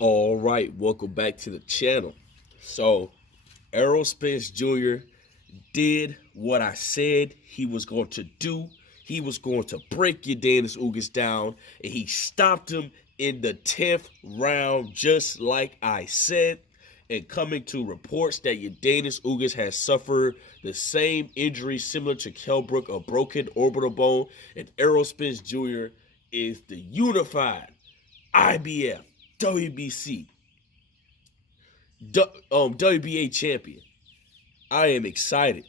All right, welcome back to the channel. So, Errol Spence Jr. did what I said he was going to do. He was going to break Ugas down, and he stopped him in the 10th round, just like I said. And coming to reports that Ugas has suffered the same injury similar to Kell Brook, a broken orbital bone, and Errol Spence Jr. is the unified IBF, WBC, WBA champion. I am excited.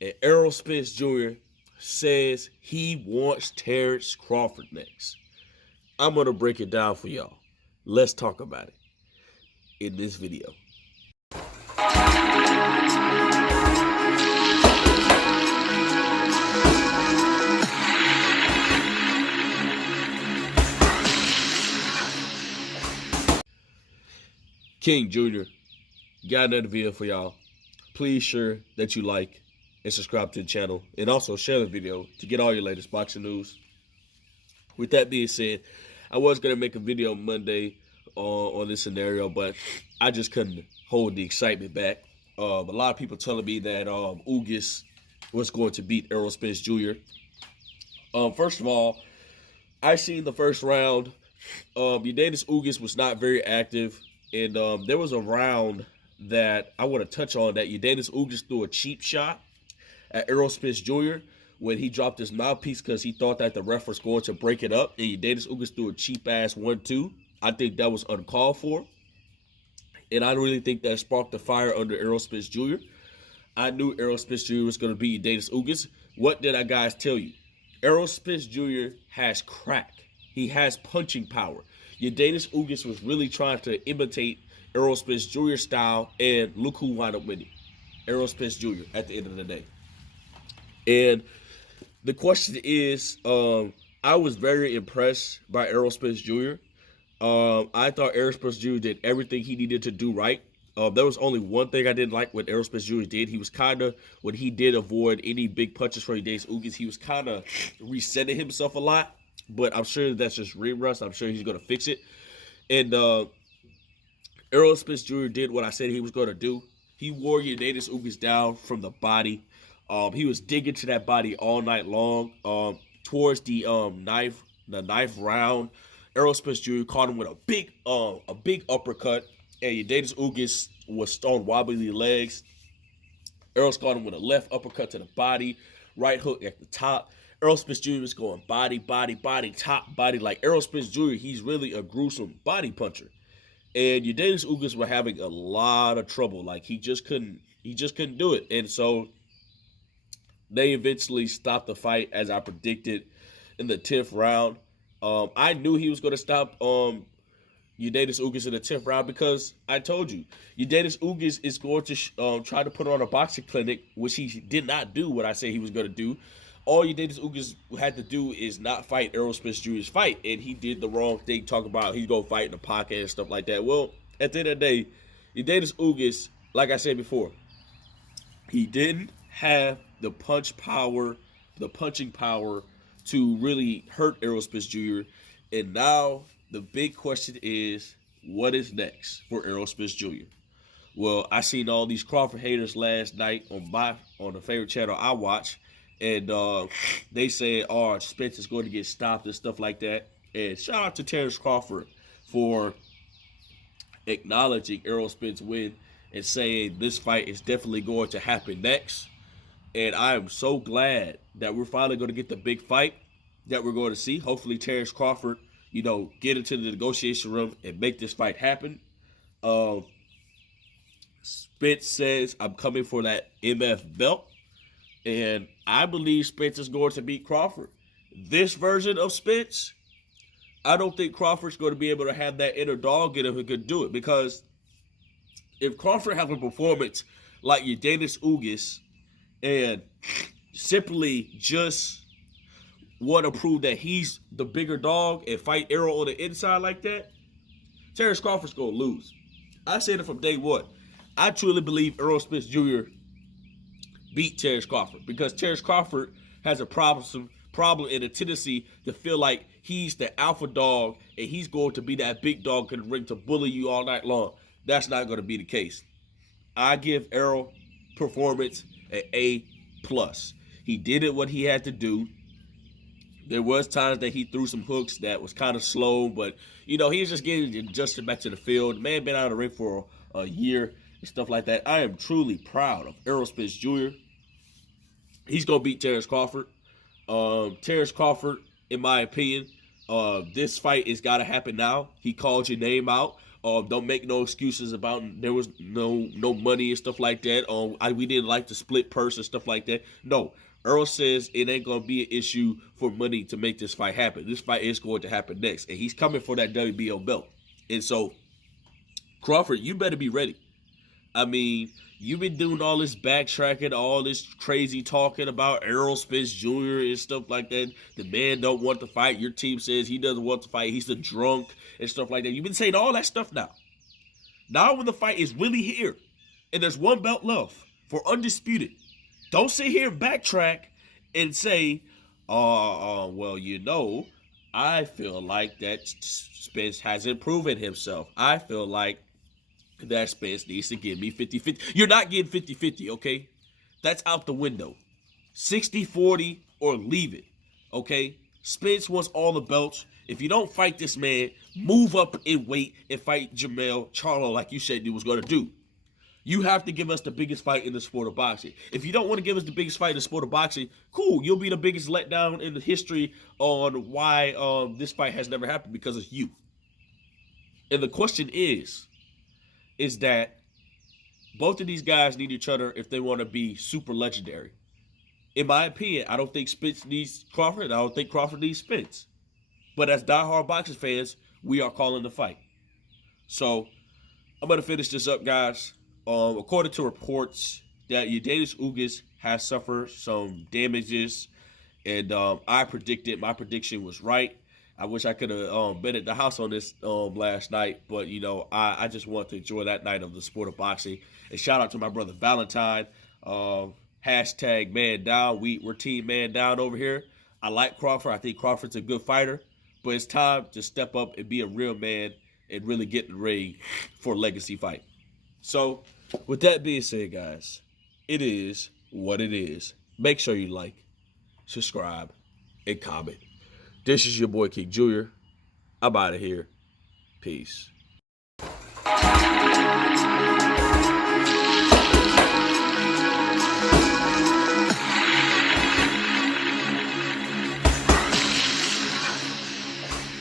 And Errol Spence Jr. says he wants Terrence Crawford next. I'm going to break it down for y'all. Let's talk about it in this video. King Jr. got another video for y'all. Please sure that you like and subscribe to the channel, and also share the video to get all your latest boxing news. With that being said, I was going to make a video Monday on this scenario, but I just couldn't hold the excitement back. A lot of people telling me that Ugas was going to beat Errol Spence Jr. First of all, I seen the first round. Ugas was not very active. And there was a round that I want to touch on that Ugas threw a cheap shot at Errol Spence Jr. when he dropped his mouthpiece because he thought that the ref was going to break it up. And Ugas threw a cheap-ass 1-2. I think that was uncalled for. And I really think that sparked the fire under Errol Spence Jr. I knew Errol Spence Jr. was going to beat Ugas. What did I guys tell you? Errol Spence Jr. has crack. He has punching power. Ugas was really trying to imitate Errol Spence Jr. style, and look who wound up winning. Errol Spence Jr. at the end of the day. And the question is, I was very impressed by Errol Spence Jr. I thought Errol Spence Jr. did everything he needed to do right. There was only one thing I didn't like what Errol Spence Jr. did. He was kind of, when he did avoid any big punches for Ugas, he was kind of resetting himself a lot. But I'm sure that's just ring rust. I'm sure he's going to fix it. And Errol Spence Jr. did what I said he was going to do. He wore Ugas down from the body. He was digging to that body all night long. Towards the ninth round, Errol Spence Jr. caught him with a big uppercut. And Ugas was on wobbly legs. Errol's caught him with a left uppercut to the body, right hook at the top. Errol Spence Jr. is going body, top, body. Like Errol Spence Jr., he's really a gruesome body puncher. And Ugas were having a lot of trouble. Like he just couldn't do it. And so they eventually stopped the fight as I predicted in the 10th round. I knew he was going to stop Ugas in the 10th round because I told you, Ugas is going to try to put on a boxing clinic, which he did not do what I said he was going to do. All Ugas had to do is not fight Errol Spence Jr.'s fight, and he did the wrong thing, talking about he's going to fight in the pocket and stuff like that. Well, at the end of the day, Ugas, like I said before, he didn't have the punching power to really hurt Errol Spence Jr., and now the big question is, what is next for Errol Spence Jr.? Well, I seen all these Crawford haters last night on the favorite channel I watch. And they said, oh, Spence is going to get stopped and stuff like that. And shout out to Terrence Crawford for acknowledging Errol Spence's win and saying this fight is definitely going to happen next. And I am so glad that we're finally going to get the big fight that we're going to see. Hopefully Terrence Crawford, get into the negotiation room and make this fight happen. Spence says, I'm coming for that MF belt. And I believe Spence is going to beat Crawford. This version of Spence, I don't think Crawford's going to be able to have that inner dog in him who could do it. Because if Crawford has a performance like Ugas and simply just want to prove that he's the bigger dog and fight Errol on the inside like that, Terrence Crawford's going to lose. I said it from day one. I truly believe Errol Spence Jr. beat Terrence Crawford because Terrence Crawford has a problem and a tendency to feel like he's the alpha dog and he's going to be that big dog in the ring to bully you all night long. That's not going to be the case. I give Errol performance an A plus. He did it what he had to do. There was times that he threw some hooks that was kind of slow, but he was just getting adjusted back to the field. The man been out of the ring for a year and stuff like that. I am truly proud of Errol Spence Jr. He's gonna beat Terrence Crawford. Terrence Crawford, in my opinion, this fight has got to happen now. He called your name out. Don't make no excuses about there was no money and stuff like that. We didn't like the split purse and stuff like that. No, Errol says it ain't gonna be an issue for money to make this fight happen. This fight is going to happen next, and he's coming for that WBO belt. And so, Crawford, you better be ready. I mean, you've been doing all this backtracking, all this crazy talking about Errol Spence Jr. and stuff like that. The man don't want to fight. Your team says he doesn't want to fight. He's a drunk and stuff like that. You've been saying all that stuff now. Now when the fight is really here and there's one belt left for undisputed, don't sit here and backtrack and say, well, I feel like that Spence hasn't proven himself. I feel like that Spence needs to give me 50-50. You're not getting 50-50, okay? That's out the window. 60-40 or leave it, okay? Spence wants all the belts. If you don't fight this man, move up in weight and fight Jermell Charlo like you said you was going to do. You have to give us the biggest fight in the sport of boxing. If you don't want to give us the biggest fight in the sport of boxing, cool. You'll be the biggest letdown in the history on why this fight has never happened because of you. And the question is that both of these guys need each other if they want to be super legendary. In my opinion, I don't think Spence needs Crawford. I don't think Crawford needs Spence. But as diehard boxing fans, we are calling the fight. So I'm going to finish this up, guys. According to reports, that Ugas has suffered some damages, and my prediction was right. I wish I could have been at the house on this last night, but I just want to enjoy that night of the sport of boxing. And shout out to my brother Valentine. Hashtag man down. We're team man down over here. I like Crawford. I think Crawford's a good fighter, but it's time to step up and be a real man and really get in the ring for a legacy fight. So, with that being said, guys, it is what it is. Make sure you like, subscribe, and comment. This is your boy King Jr. I'm out of here. Peace.